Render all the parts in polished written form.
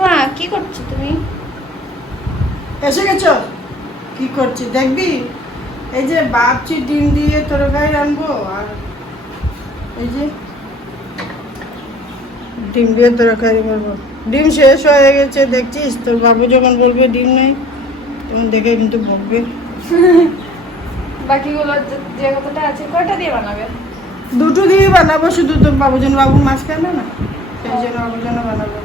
মা কি করছো তুমি? এসে গেছো? কি করছি দেখবি? এই যে ভাবছি ডিম দিয়ে তরকারি রানবো, আর এই যে ডিম দিয়ে তরকারি করবো। ডিম শেষ হয়ে গেছে দেখছিস, তোর বাবু যখন বলবে ডিম নেই তখন দেখে কিন্তু বকবে। বাকিগুলো যে কতটা আছে কয়টা দিয়ে বানাবে? দুটো দিয়ে বানাবো, শুধু তোর বাবুজন বাবু মাছ খায় না, সেই জন্য বাবুর জন্য বানাবো।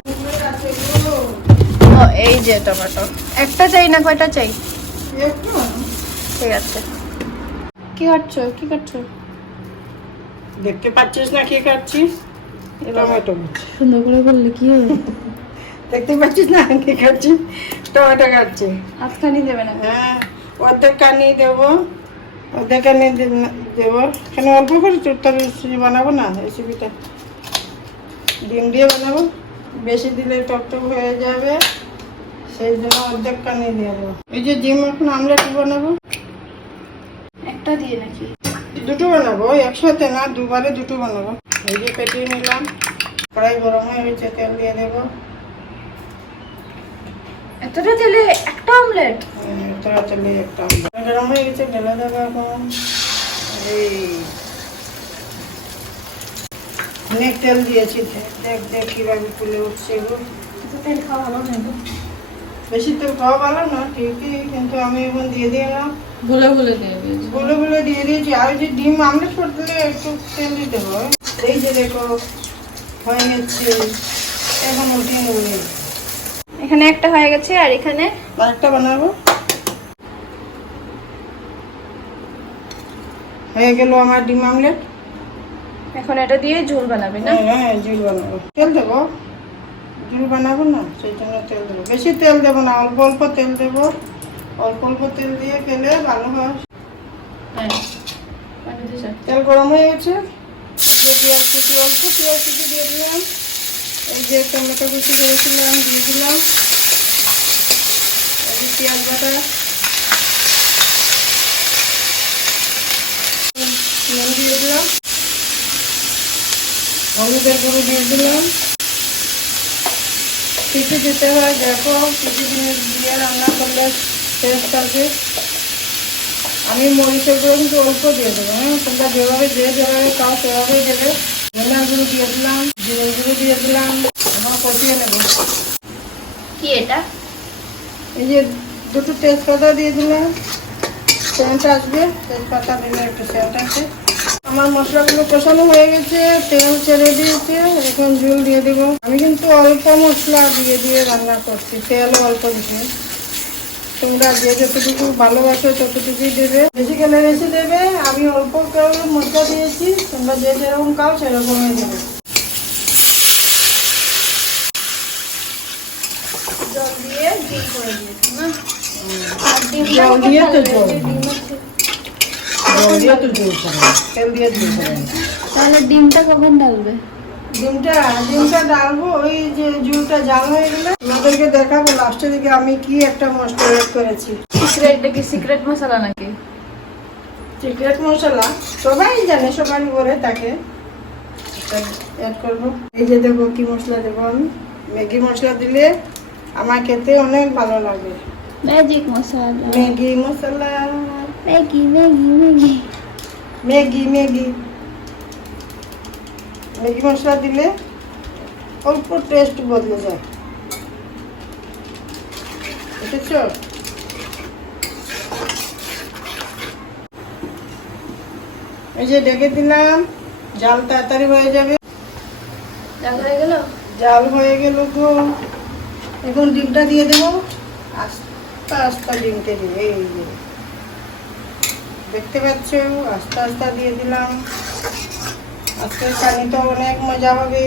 ও এই যে টমেটো একটা চাই না কয়টা চাই? একটু ঠিক আছে। কি করছো কি করছো? দেখতে পাচ্ছিস না কি খাচ্ছি? টমেটো। সুন্দর করে বললে কি হবে? দেখতে পাচ্ছিস না কি খাচ্ছি? টমেটো খাচ্ছি। আজখানি দেবে না? হ্যাঁ, অর্ধেক কানি দেবো, অর্ধেক কানি দেবো। কেন অল্প করে চুট্টার রেসিপি বানাবো না, রেসিপিটা ডিম দিয়ে বানাবো, বেশি দিলে টকটক হয়ে যাবে, সেই জন্য অর্ধেক কানি দিয়ে দেবো। এই যে ডিম এখন আমলেট বানাবো। একটা দিয়ে নাকি? দুটো বানাবো, একসাথে না, দুবারে দুটো বানাবো। এই যে পেটিয়ে নিলাম, কড়াই গরম হয়ে গেছে, তেল দিয়ে দেবো। এতটা তেলে একটা অমলেট? তাড়াতাড়ি একটা আমলেট গরম হয়ে গেছে, ঢেলে দেবো এখন। এই অনেক তেল দিয়েছি, দেখ দেখ কিভাবে ফুলে উঠছে গো। তেল খাওয়া ভালো নয় তো। বেশি তেল খাওয়া ভালো না ঠিকই, কিন্তু আমি এখন দিয়ে দিলাম, গুলে গুলে দিয়ে দিয়েছি। গুলো গুলো দিয়ে দিয়েছি। আর যে ডিম আমলেট করতে হলে একটু তেল দিতে হয়। এই যে দেখো হয়ে গেছে, এখন উঠিয়ে নেবো। এখানে একটা হয়ে গেছে আর এখানে আরেকটা বানাবো। হয়ে গেল আমার ডিম আমলেট। এখন এটা দিয়ে ঝোল বানাবে না? হ্যাঁ, ঝুল বানাবো। তেল দেবো, ঝুল বানাবো না, সেই জন্য তেল দেবো। বেশি তেল দেবো না, অল্প অল্প তেল দেবো। অল্প অল্প তেল দিয়ে খেলে ভালো হয়। হ্যাঁ। তেল গরম হয়ে গেছে, পেঁয়াজ কুচি, অল্প পেঁয়াজ কুচি দিয়ে দিলাম। এই যে টমেটো কুচি করেছিলাম দিয়ে দিলাম। এই যে পেঁয়াজ বাটা, নুন দিয়ে দিলাম, হলুদের গুঁড়ো দিয়ে দিলাম। কিছু দিতে হয়, দেখো কিছু জিনিস দিয়ে রান্না করলে টেস্ট আসে। আমি মরিচের গুঁড়ো কিন্তু অল্প দিয়ে দেবো। হ্যাঁ, তোমরা যেভাবে খাও সেভাবেই দেবে। ধনিয়ার গুঁড়ো দিয়ে দিলাম, জিরের গুঁড়ো দিয়ে দিলাম। এখন কষিয়ে নেবো। কি এটা? এই যে দুটো তেজপাতা দিয়ে দিলাম, সেন্ট আসবে। তেজপাতা দিলে একটু সেন্ট আসে। আমার মশলাগুলো কষানো হয়ে গেছে, তেল ছেড়ে দিয়েছে, এখন ঝোল দিয়ে দেবো। আমি কিন্তু অল্প মশলা দিয়ে দিয়ে রান্না করছি, তেলও অল্প দিতে। তোমরা যে যতটুকু ভালোবাসো ততটুকুই দেবে, বেশি খেলে বেশি দেবে। আমি অল্প করে মশলা দিয়েছি, তোমরা যে যেরকম খাও সেরকমই দেবে। জল দিয়ে ডিম করে দিয়েছি না? আর জল দিয়ে তো জল, ডিমের জল দিয়ে তো জল করে, তেল দিয়ে জল করে। তাহলে ডিমটা কখন ডালবে? ডিমটা ডালবো, ওই যে ঝুলটা জাল হয়ে গেলে আমাদেরকে দেখাবো লাস্টের দিকে আমি কি একটা মশলা অ্যাড করেছি। সিক্রেট মশলা নাকি? সিক্রেট মশলা সবাই জানে, সবাই বলে তাকে অ্যাড করবো। এই যে দেখো কি মশলা দেবো আমি। ম্যাগি মশলা দিলে আমার খেতে অনেক ভালো লাগে। ম্যাজিক মশলা। ম্যাগি মশলা, Maggi Maggi Maggi Maggi Maggi Maggi মশলা দিলে অল্প টেস্ট বদলে যায়, বুঝেছো? এই যে ডেকে দিলাম, জাল তাড়াতাড়ি হয়ে যাবে। ডাল হয়ে গেল? জাল হয়ে গেল গো। এখন ডিমটা দিয়ে দেবো, আস্তে আস্তে ডিমটা দিয়ে, এই যে দেখতে পাচ্ছ আস্তে আস্তে দিয়ে দিলাম। আজকের পানিটা অনেক মজা হবে।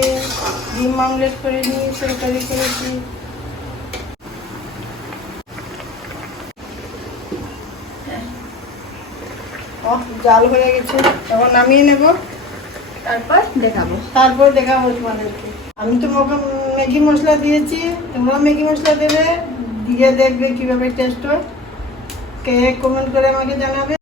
ডিম আমলেট করে নিয়ে তরকারি করেছি। জাল হয়ে গেছে, এখন নামিয়ে নেব, তারপর দেখাবো। তারপর দেখাবো তোমাদেরকে। আমি তো ম্যাগি মশলা দিয়েছি, তোমরা ম্যাগি মশলা দেবে, দিয়ে দেখবে কিভাবে টেস্ট হয়। কে কমেন্ট করে আমাকে জানাবে।